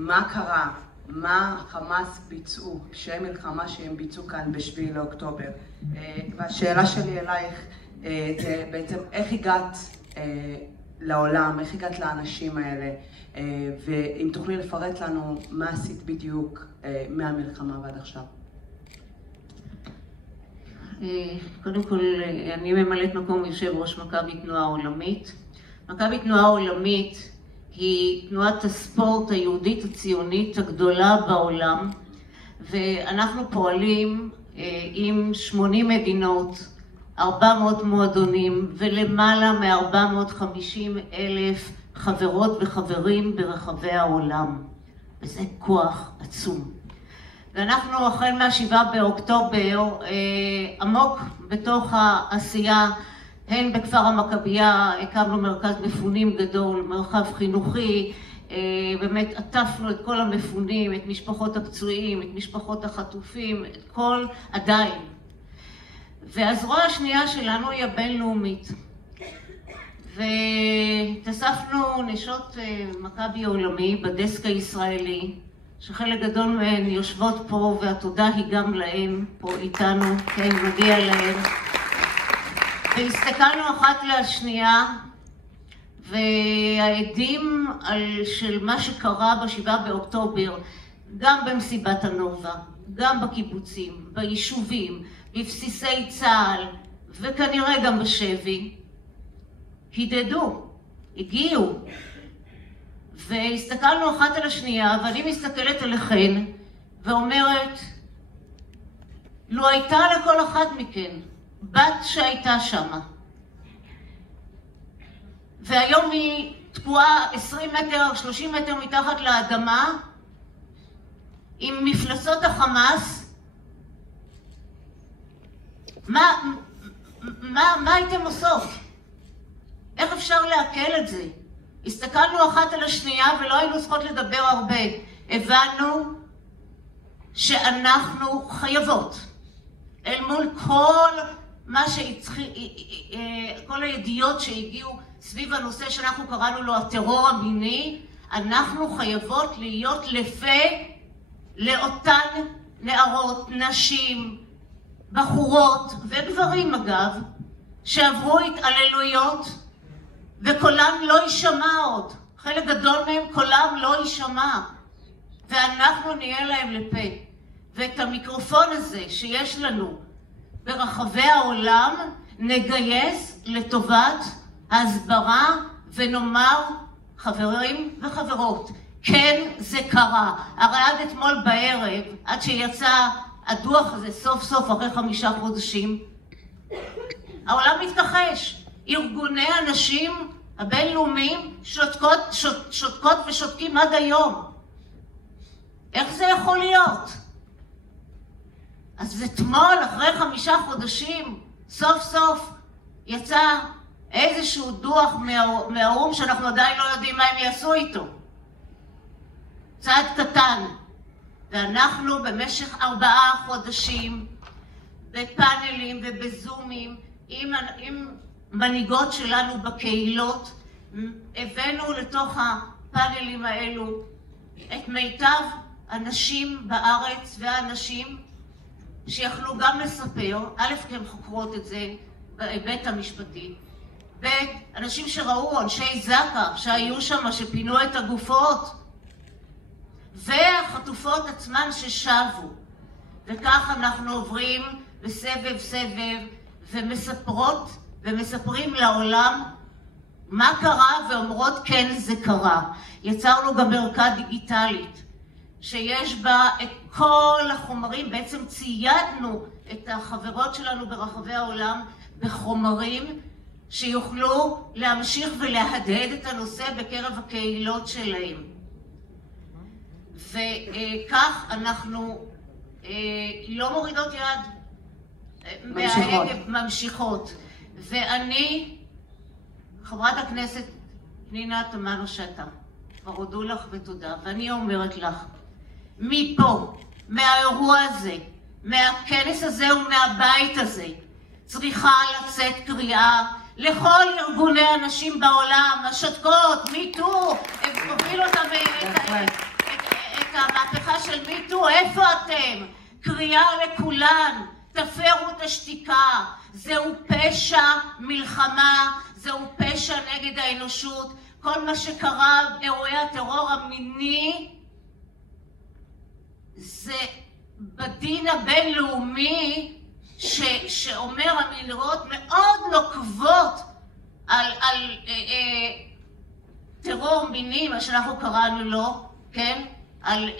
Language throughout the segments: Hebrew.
מה קרה, מה חמאס ביצעו, פשעי מלחמה שהם ביצעו כאן ב7 לאוקטובר. והשאלה שלי אלייך זה בעצם איך הגעת לעולם, איך הגעת לאנשים האלה, ואם תוכלי לפרט לנו מה עשית בדיוק מהמלחמה ועד עכשיו. קודם כל, אני ממלאת מקום יושב ראש מכבי תנועה עולמית. מכבי תנועה עולמית היא תנועת הספורט היהודית הציונית הגדולה בעולם, ואנחנו פועלים עם 80 מדינות, 400 מועדונים ולמעלה מ-450,000 חברות וחברים ברחבי העולם. וזה כוח עצום. ואנחנו החל מה7 באוקטובר עמוק בתוך העשייה, הן בכפר המכבייה, הקמנו מרכז מפונים גדול, מרחב חינוכי, באמת עטפנו את כל המפונים, את משפחות הפצועים, את משפחות החטופים, את כל עדיין. והזרוע השנייה שלנו היא הבינלאומית. ותספנו נשות מכבי עולמי בדסק הישראלי, שחלק גדול מהן יושבות פה, והתודה היא גם להן, פה איתנו, כן, מגיע להן. והסתכלנו אחת לשנייה, והעדים של מה שקרה ב7 באוקטובר, גם במסיבת הנובה, גם בקיבוצים, ביישובים, בבסיסי צה"ל, וכנראה גם בשבי, הידדו, הגיעו. והסתכלנו אחת על השנייה, ואני מסתכלת עליכן ואומרת, לו הייתה לכל אחת מכן בת שהייתה שמה, והיום היא תקועה 20 מטר, 30 מטר מתחת לאדמה, עם מפלצות החמאס, מה הייתם עושות? איך אפשר להקל את זה? הסתכלנו אחת על השנייה ולא היינו צריכות לדבר הרבה. הבנו שאנחנו חייבות, אל מול כל מה כל הידיעות שהגיעו סביב הנושא שאנחנו קראנו לו הטרור המיני, אנחנו חייבות להיות לפה לאותן נערות, נשים, בחורות וגברים אגב, שעברו התעללויות וקולם לא יישמע עוד. חלק גדול מהם קולם לא יישמע, ואנחנו נהיה להם לפה. ואת המיקרופון הזה שיש לנו ברחבי העולם נגייס לטובת ההסברה ונאמר, חברים וחברות, כן זה קרה. הרי עד אתמול בערב, עד שיצא הדוח הזה סוף סוף אחרי 5 חודשים, העולם מתכחש. ארגוני הנשים הבינלאומיים שותקות ושותקים עד היום. איך זה יכול להיות? אז אתמול, אחרי 5 חודשים, סוף סוף יצא איזשהו דוח מהאו"ם שאנחנו עדיין לא יודעים מה הם יעשו איתו. צעד קטן. ואנחנו במשך 4 חודשים, בפאנלים ובזומים, עם מנהיגות שלנו בקהילות, הבאנו לתוך הפאנלים האלו את מיטב הנשים בארץ והאנשים שיכלו גם לספר, א' כי הן חוקרות את זה בהיבט המשפטי, ב' אנשים שראו, אנשי זק"א שהיו שם, שפינו את הגופות, והחטופות עצמן ששבו. וכך אנחנו עוברים בסבב סבב ומספרות ומספרים לעולם מה קרה, ואומרות כן זה קרה. יצרנו גם ערכה דיגיטלית שיש בה את כל החומרים, בעצם ציידנו את החברות שלנו ברחבי העולם בחומרים שיוכלו להמשיך ולהדהד את הנושא בקרב הקהילות שלהם. וכך אנחנו לא מורידות יד מההגה, ממשיכות. ואני, חברת הכנסת פנינה תמנו שטה, כבר הודו לך ותודה, ואני אומרת לך, מפה, מהאירוע הזה, מהכנס הזה ומהבית הזה, צריכה לצאת קריאה לכל ארגוני הנשים בעולם, השותקות, מיטו, הם הובילו אותם המהפכה של מיטו, איפה אתם? קריאה לכולן, תפרו את השתיקה, זהו פשע מלחמה, זהו פשע נגד האנושות. כל מה שקרה באירועי הטרור המיני זה בדין הבינלאומי שאומר אמירות מאוד נוקבות על טרור מיני, מה שאנחנו קראנו לו, כן? על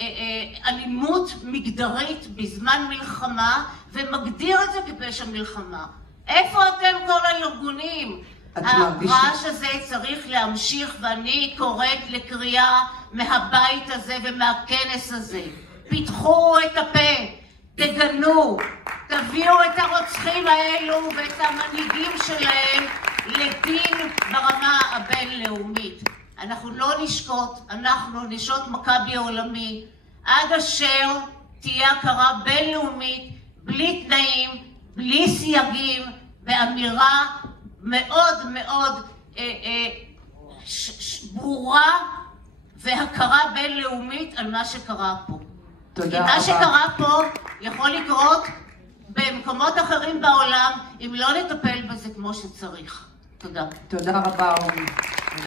אלימות מגדרית בזמן מלחמה, ומגדיר את זה כפשע מלחמה. איפה אתם כל הארגונים? הרעש הזה צריך להמשיך, ואני קוראת לקריאה מהבית הזה ומהכנס הזה. פיתחו את הפה, תגנו, תביאו את הרוצחים האלו ואת המנהיגים שלהם לדין ברמה הבינלאומית. אנחנו לא נשקוט, אנחנו נשות מכבי עולמי, עד אשר תהיה הכרה בינלאומית, בלי תנאים, בלי סייגים, באמירה מאוד מאוד ברורה והכרה בינלאומית על מה שקרה פה. כי מה שקרה פה יכול לקרות במקומות אחרים בעולם אם לא נטפל בזה כמו שצריך. תודה. תודה רבה, אורלי.